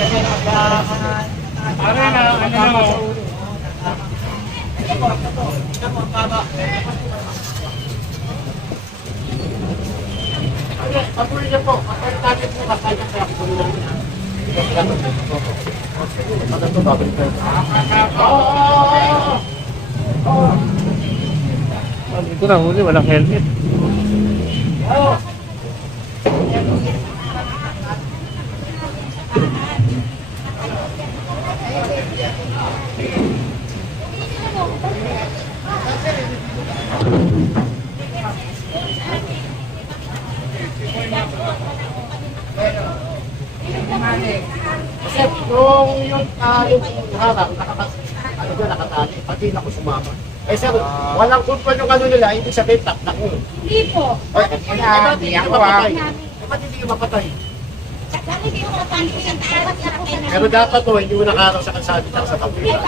Pare na, ano mo? Patuloy niya po. Kapag natin po kasaya kaya po nila. Dito na huli, walang helmet. Kasi yung harap, nakatali. Pati na ko sumama. Eh sir, walang kulpa yung ano nila, ibig sabihin taktak mo. Hindi po. Hindi ako mapatay. Ba't hindi ka mapatay? Kasi hindi ko mapansin. Pero dapat to, hindi mo nakaharap sa kalsada at sa kapila.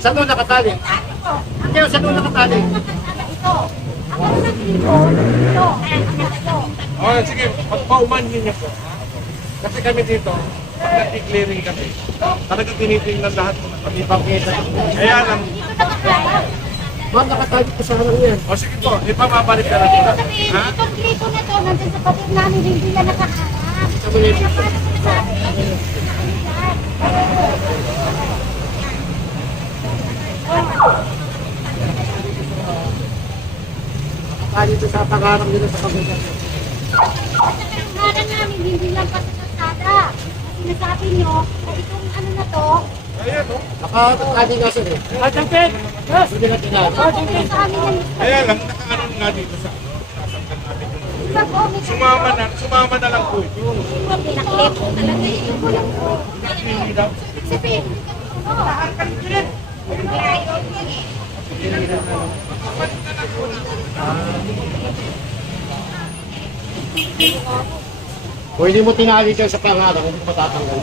Saan doon nakatali? Hindi, saan doon nakatali? Ito. Ako na dito. Ito. Ito. Okay, sige, pagpaumanhin niyo po. Kasi kami dito, pag nag-clearing kami, talagang tinitingnan lahat mo na kami. Kaya lang, Ma'am, nakatali ko sa harap niyan. o sige po, ipamabalik ka na po. Ibig sabihin, Ha? itong klito na to, nandun sa kapit namin, hindi na nakaharap. Kaya paano ko nasabi? Nakatali ito sa pangarap nila sa kapila. Ang hara namin, hindi lang pa sa kalsada. Kasi nasabi nyo, na itong ano na to, Ayan, o. Nakatali nga sir eh. Champion! Yes! Hindi na tinali. ito, kung sa amin yan. Kaya lang, nakaano nga dito sa ano, nasangkan natin yung Iba po, may sumama na lang po ito. pinaklip ko talaga yung kulang ko. Ibig sabihin, Kung hindi mo tinali kayo sa pangarap, hindi mo matatanggal.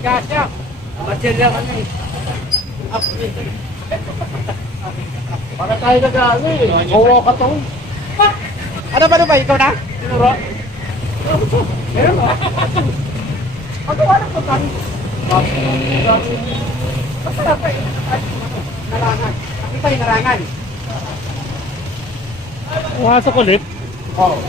Ikasya! Matilya ka na eh. Para tayo nag-ano eh. Oo ka to. Ano ba? Ikaw na? Sinuro? Meron ba? Pagawa na po kami. Basta na pa eh. Narangan. Nakita yung narangan. Pumasok ulit? Oo.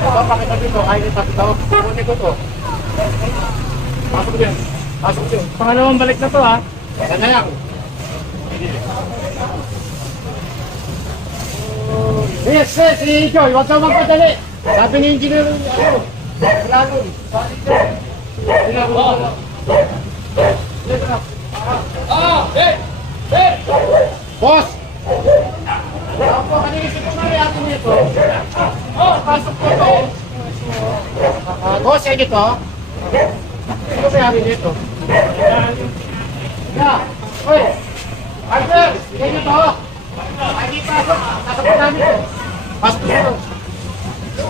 Papakita dito, kahit itabi daw. Kunin ko to. Pasok din. Pasok din. Pangalawang balik na to ha. Sana lang. Yes, yes, si Joy, huwag kang magpadali. Sabi ni engineer, ano, wala nun. Sabi ko. Boss! Ako, kanisip ko na rin ako nito. Pasok ko to. Boss, yan ito. Ito may hari nito. Yeah. Oy! Arthur! Yan ito. Ay, di pasok. Pasok ko namin ito. Pasok ko ito.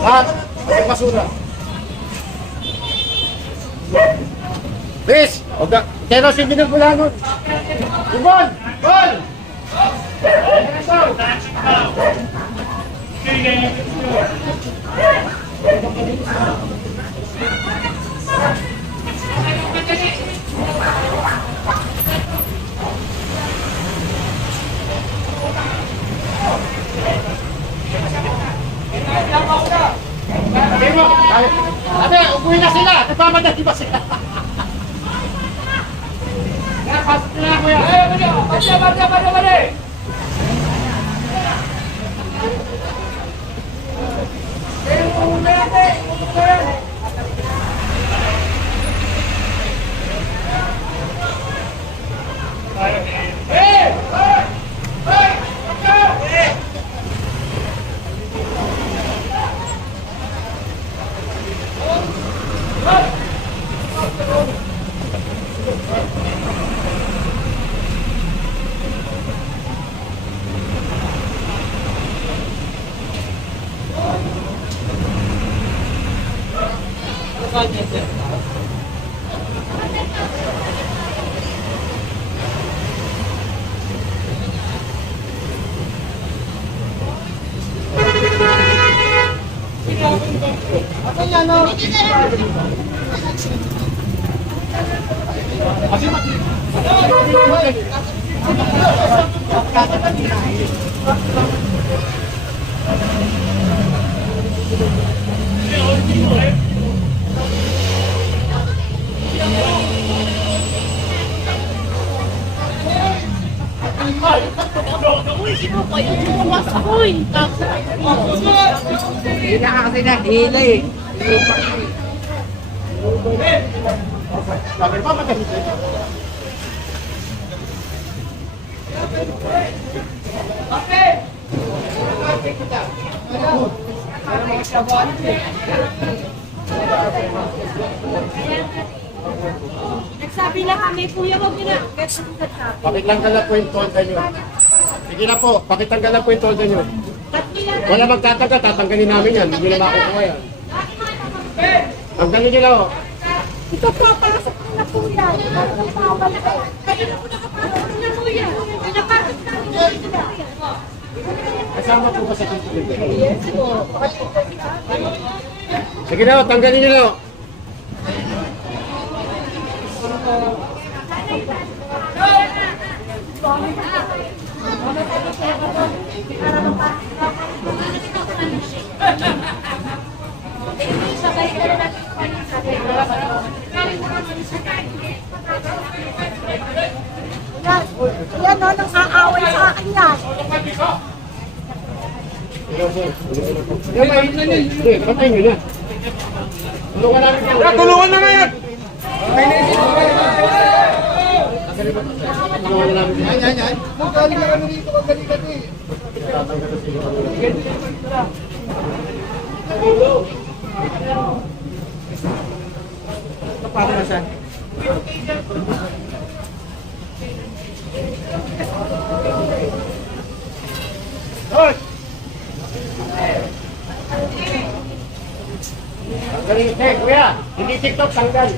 Lahat. Pasok basura. Chris! Pero si Binagulanon. Ibon! Ibon! Ate, upuin na sila! Nagpamadali ba sila? Pasok na kuya! Bali! Hindi na kasi nahila eh. Sabi pa madali. Nagsabi lang kami, kuya, huwag niyo na. Kahit sa nagsabi. Pakitanggal na po yung tolda nyo. Sige na po, pakitanggal na po yung tolda nyo. Wala magtataga, tatanggalin namin yan. Hindi na makukuha yan. Tanggalin nyo lang. Ito po, pasok ko na po yan. Kaya na po nakapasok na po yan. Pinapasok namin na po yan. Kasama po ba sa tolda? Yes po. Sige na, tanggalin nyo lang. Yan o, nang aaway sa akin yan. Hindi, patay nyo na. Tulungan namin yan. Tulungan na nga yan! Tulungan namin yan. Yan. Magaling ka ano dito, magaling ka eh. Paano na siya? Hoy! Tanggalin, kuya. Hindi TikTok, tanggal.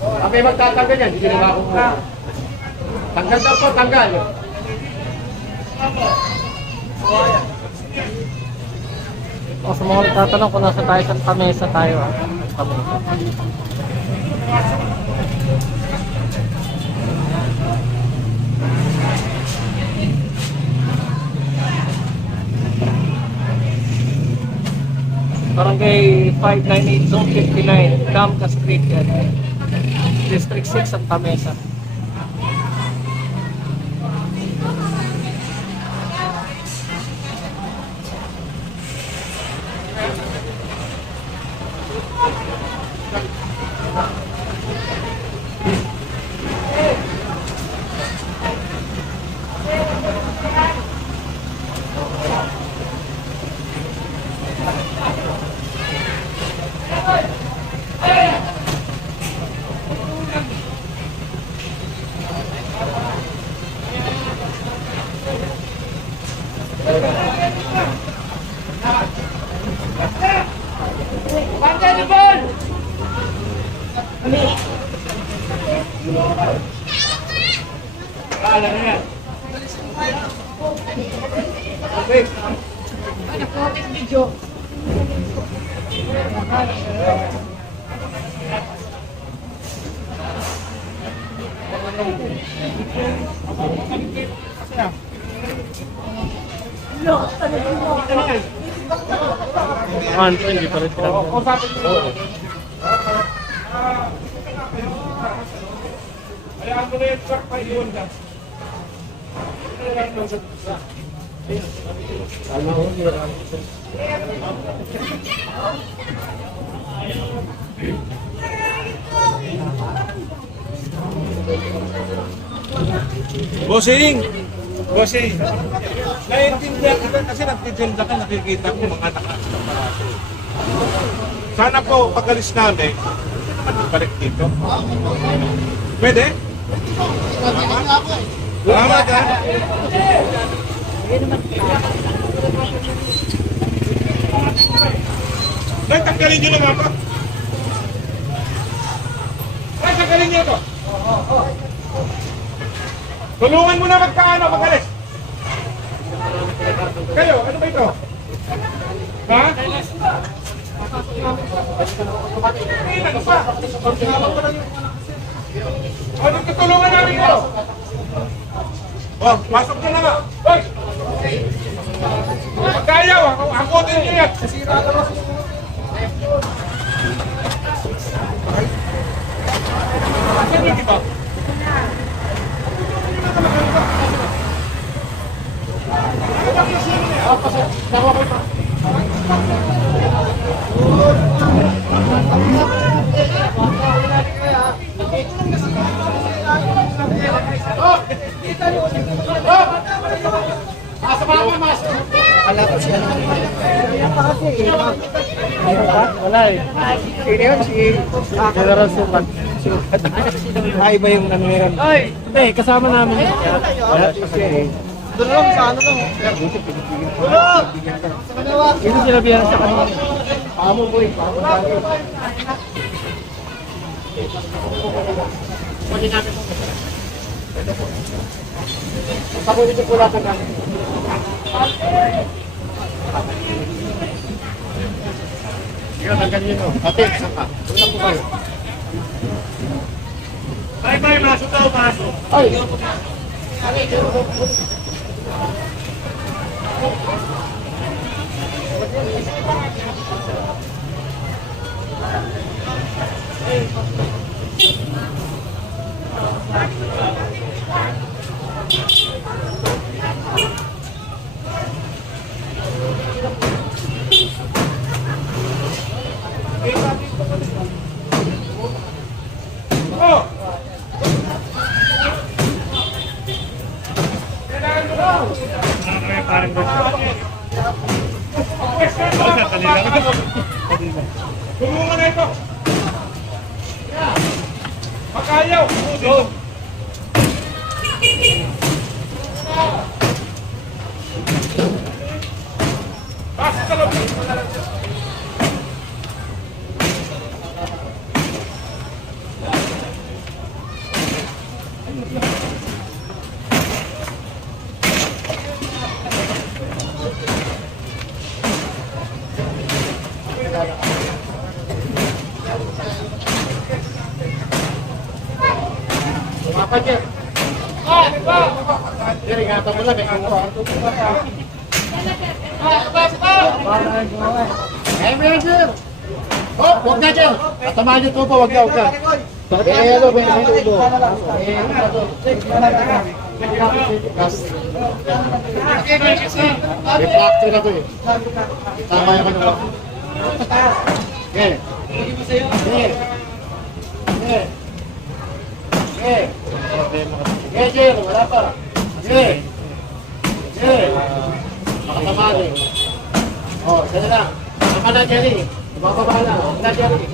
Kami magtatanggal yan, hindi na makukuha. Tanggal daw po, tanggal. O sa mga tatanong kung nasa tayo sa kamesa tayo Kamesa. Barangay 598 Zone 59, Damca Street, District 6 ang Kamesa. Hindi pa rin Hayaan mo na yung truck pa iwan ka. Bossing! Bossing! Naiintindihan kita kasi nagtitinda ka, nakikita ko mga nakakaparato. Sana po, pag-alis namin, hindi naman ibalik dito. Pwede? Salamat ha! Ay, tanggalin nyo naman ba? Ay, tanggalin nyo ito! Tulungan mo na magkaano, mag-alis! Kayo, ano ba ito? Ha? Ilan pa? O, nagtutulungan namin ito. O, pasok nyo na nga. Hoy! Pagkayaw, ako din nyo yan. Saan yung iba? Wala eh. Sino yun? Si General Sukat. Ay, iba yung ano yun. Ay! Hindi, kasama namin. Wala siya eh. Doon lang, sa ano lang. Hindi sinabihan sa kanila. Pamo boy, pamo tayo. Pwede natin po. Pakulit yung kulatan namin. Sige, tanggal yun o. Ate, saan ka? Una po kayo. Bye-bye, maso daw, maso. Ay! Oh! Parang tulungan na ito. Makayaw. Go. Pasok sa loob. Apa Jer? Jer, ingatan mo lang, may kuha. Eh, Manager! Oh, huwag na Jer! Katamaan yung tubo, huwag na, huwag na. Eh, ano, may tubo. Eh, ano, may factory na to eh. Tama yung ano. Eh. Eh. Eh. Eh, Jer, wala pa. Jer. Jer. Makatamaan eh. Oh, sana lang. Tama na, Jerry. Bumababa na. Huwag na, Jerry.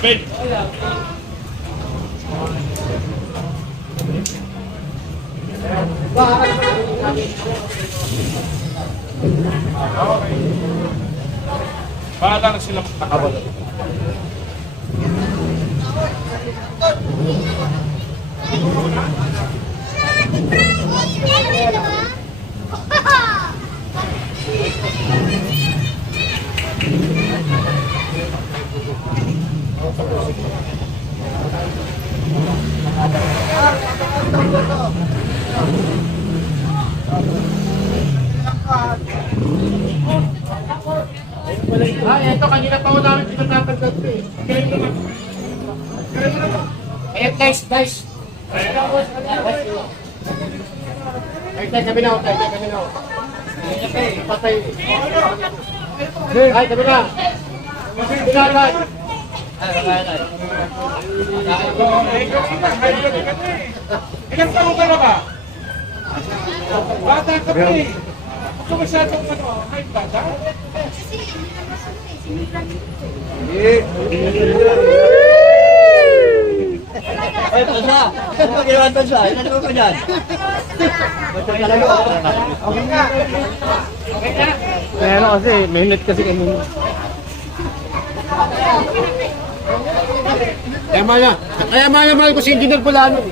Ben. Bahala na sila makakabal. Ito kanina pa ako namin pinatatagal ko eh. Eh, guys. Ay, tayo, sabi na ako, sabi na ako. Patay. Ay, sabi na. Sabi na, guys. Ilang taon ka na ba? Bata ka pa eh. Huwag ka masyadong hype bata. Ay, Tasha! Ano ba ginawa, Tasha? Ano ka dyan? Ba't ka talaga? Kaya ano kasi, minute kasi kami. Kaya maya mahal ko si Engineer Bulano eh.